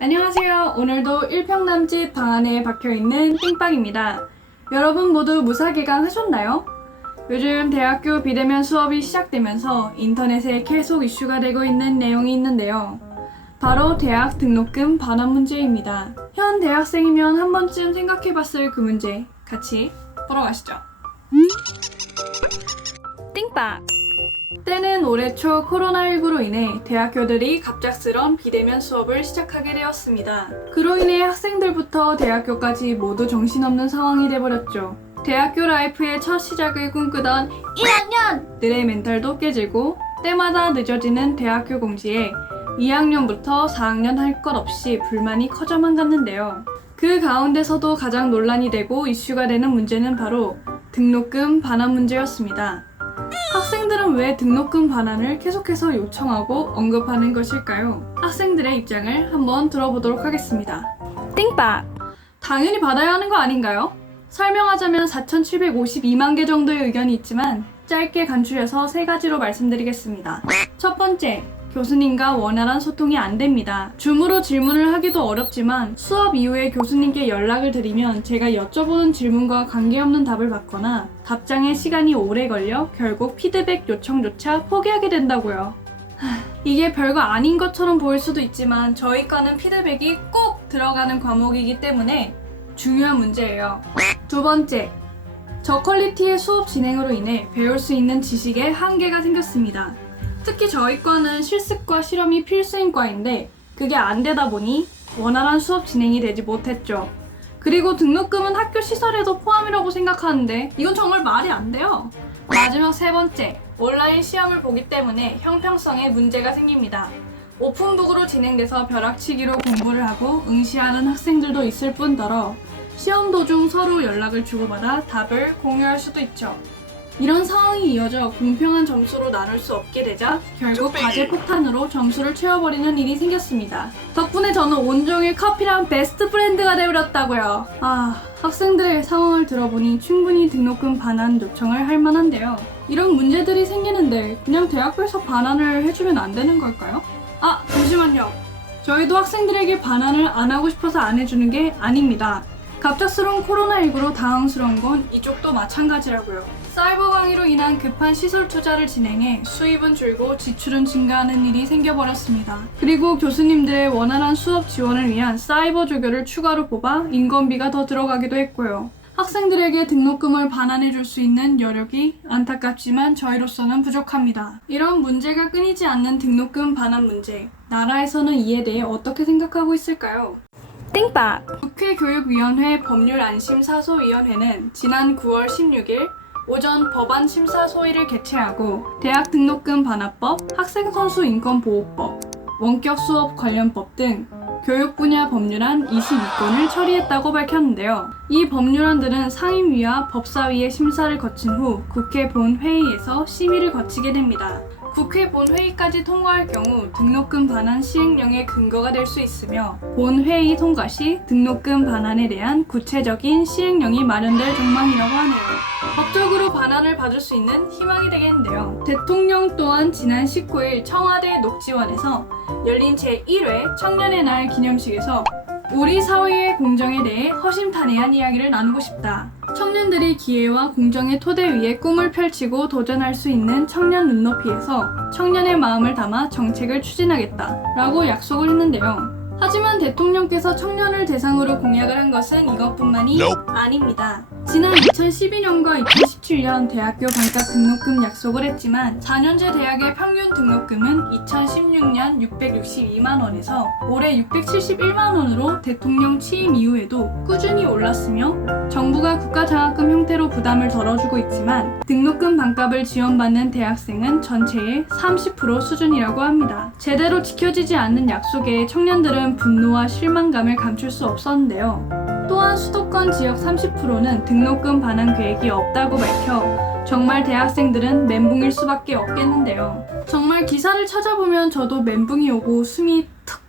안녕하세요. 오늘도 1평 남짓 방 안에 박혀있는 띵빵입니다. 여러분 모두 무사개강 하셨나요? 요즘 대학교 비대면 수업이 시작되면서 인터넷에 계속 이슈가 되고 있는 내용이 있는데요. 바로 대학 등록금 반환 문제입니다. 현 대학생이면 한 번쯤 생각해봤을 그 문제 같이 보러 가시죠. 띵빵! 때는 올해 초 코로나19로 인해 대학교들이 갑작스런 비대면 수업을 시작하게 되었습니다. 그로 인해 학생들부터 대학교까지 모두 정신없는 상황이 돼버렸죠. 대학교 라이프의 첫 시작을 꿈꾸던 1학년들의 멘탈도 깨지고 때마다 늦어지는 대학교 공지에 2학년부터 4학년 할 것 없이 불만이 커져만 갔는데요. 그 가운데서도 가장 논란이 되고 이슈가 되는 문제는 바로 등록금 반환 문제였습니다. 학생들은 왜 등록금 반환을 계속해서 요청하고 언급하는 것일까요? 학생들의 입장을 한번 들어보도록 하겠습니다. 띵빵! 당연히 받아야 하는 거 아닌가요? 설명하자면 4,752만 개 정도의 의견이 있지만 짧게 간추려서 3가지로 말씀드리겠습니다. 첫 번째, 교수님과 원활한 소통이 안 됩니다. 줌으로 질문을 하기도 어렵지만 수업 이후에 교수님께 연락을 드리면 제가 여쭤보는 질문과 관계없는 답을 받거나 답장에 시간이 오래 걸려 결국 피드백 요청조차 포기하게 된다고요. 이게 별거 아닌 것처럼 보일 수도 있지만 저희 과는 피드백이 꼭 들어가는 과목이기 때문에 중요한 문제예요. 두 번째, 저퀄리티의 수업 진행으로 인해 배울 수 있는 지식에 한계가 생겼습니다. 특히 저희 과는 실습과 실험이 필수인 과인데 그게 안 되다 보니 원활한 수업 진행이 되지 못했죠. 그리고 등록금은 학교 시설에도 포함이라고 생각하는데 이건 정말 말이 안 돼요. 마지막 3번째, 온라인 시험을 보기 때문에 형평성에 문제가 생깁니다. 오픈북으로 진행돼서 벼락치기로 공부를 하고 응시하는 학생들도 있을 뿐더러 시험 도중 서로 연락을 주고받아 답을 공유할 수도 있죠. 이런 상황이 이어져 공평한 점수로 나눌 수 없게 되자 결국 과제 폭탄으로 점수를 채워버리는 일이 생겼습니다. 덕분에 저는 온종일 커피랑 베스트 프렌드가 되어버렸다고요. 학생들의 상황을 들어보니 충분히 등록금 반환 요청을 할 만한데요. 이런 문제들이 생기는데 그냥 대학교에서 반환을 해주면 안 되는 걸까요? 잠시만요. 저희도 학생들에게 반환을 안 하고 싶어서 안 해주는 게 아닙니다. 갑작스러운 코로나19로 당황스러운 건 이쪽도 마찬가지라고요. 사이버 강의로 인한 급한 시설 투자를 진행해 수입은 줄고 지출은 증가하는 일이 생겨버렸습니다. 그리고 교수님들의 원활한 수업 지원을 위한 사이버 조교를 추가로 뽑아 인건비가 더 들어가기도 했고요. 학생들에게 등록금을 반환해줄 수 있는 여력이 안타깝지만 저희로서는 부족합니다. 이런 문제가 끊이지 않는 등록금 반환 문제, 나라에서는 이에 대해 어떻게 생각하고 있을까요? 띵빵! 국회교육위원회 법률안심사소위원회는 지난 9월 16일 오전 법안 심사 소위를 개최하고 대학 등록금 반환법, 학생선수 인권보호법, 원격 수업 관련법 등 교육 분야 법률안 22건을 처리했다고 밝혔는데요. 이 법률안들은 상임위와 법사위의 심사를 거친 후 국회 본회의에서 심의를 거치게 됩니다. 국회 본회의까지 통과할 경우 등록금 반환 시행령의 근거가 될 수 있으며 본회의 통과 시 등록금 반환에 대한 구체적인 시행령이 마련될 전망이라고 하네요. 법적으로 반환을 받을 수 있는 희망이 되겠는데요. 대통령 또한 지난 19일 청와대 녹지원에서 열린 제1회 청년의 날 기념식에서 우리 사회의 공정에 대해 허심탄회한 이야기를 나누고 싶다. 청년들이 기회와 공정의 토대 위에 꿈을 펼치고 도전할 수 있는 청년 눈높이에서 청년의 마음을 담아 정책을 추진하겠다 라고 약속을 했는데요. 하지만 대통령께서 청년을 대상으로 공약을 한 것은 이것뿐만이 아닙니다. 지난 2012년과 2017년 대학교 반값 등록금 약속을 했지만 4년제 대학의 평균 등록금은 2016년 662만 원에서 올해 671만 원으로 대통령 취임 이후에도 꾸준히 올랐으며 정부가 국가장학금 형태로 부담을 덜어주고 있지만 등록금 반값을 지원받는 대학생은 전체의 30% 수준이라고 합니다. 제대로 지켜지지 않는 약속에 청년들은 분노와 실망감을 감출 수 없었는데요. 또한 수도권 지역 30%는 등록금 반환 계획이 없다고 밝혀 정말 대학생들은 멘붕일 수밖에 없겠는데요. 정말 기사를 찾아보면 저도 멘붕이 오고 숨이 턱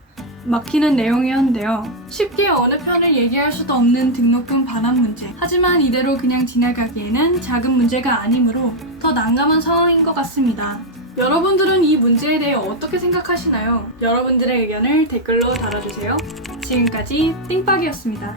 막히는 내용이었는데요. 쉽게 어느 편을 얘기할 수도 없는 등록금 반환 문제. 하지만 이대로 그냥 지나가기에는 작은 문제가 아니므로 더 난감한 상황인 것 같습니다. 여러분들은 이 문제에 대해 어떻게 생각하시나요? 여러분들의 의견을 댓글로 달아주세요. 지금까지 띵박이었습니다.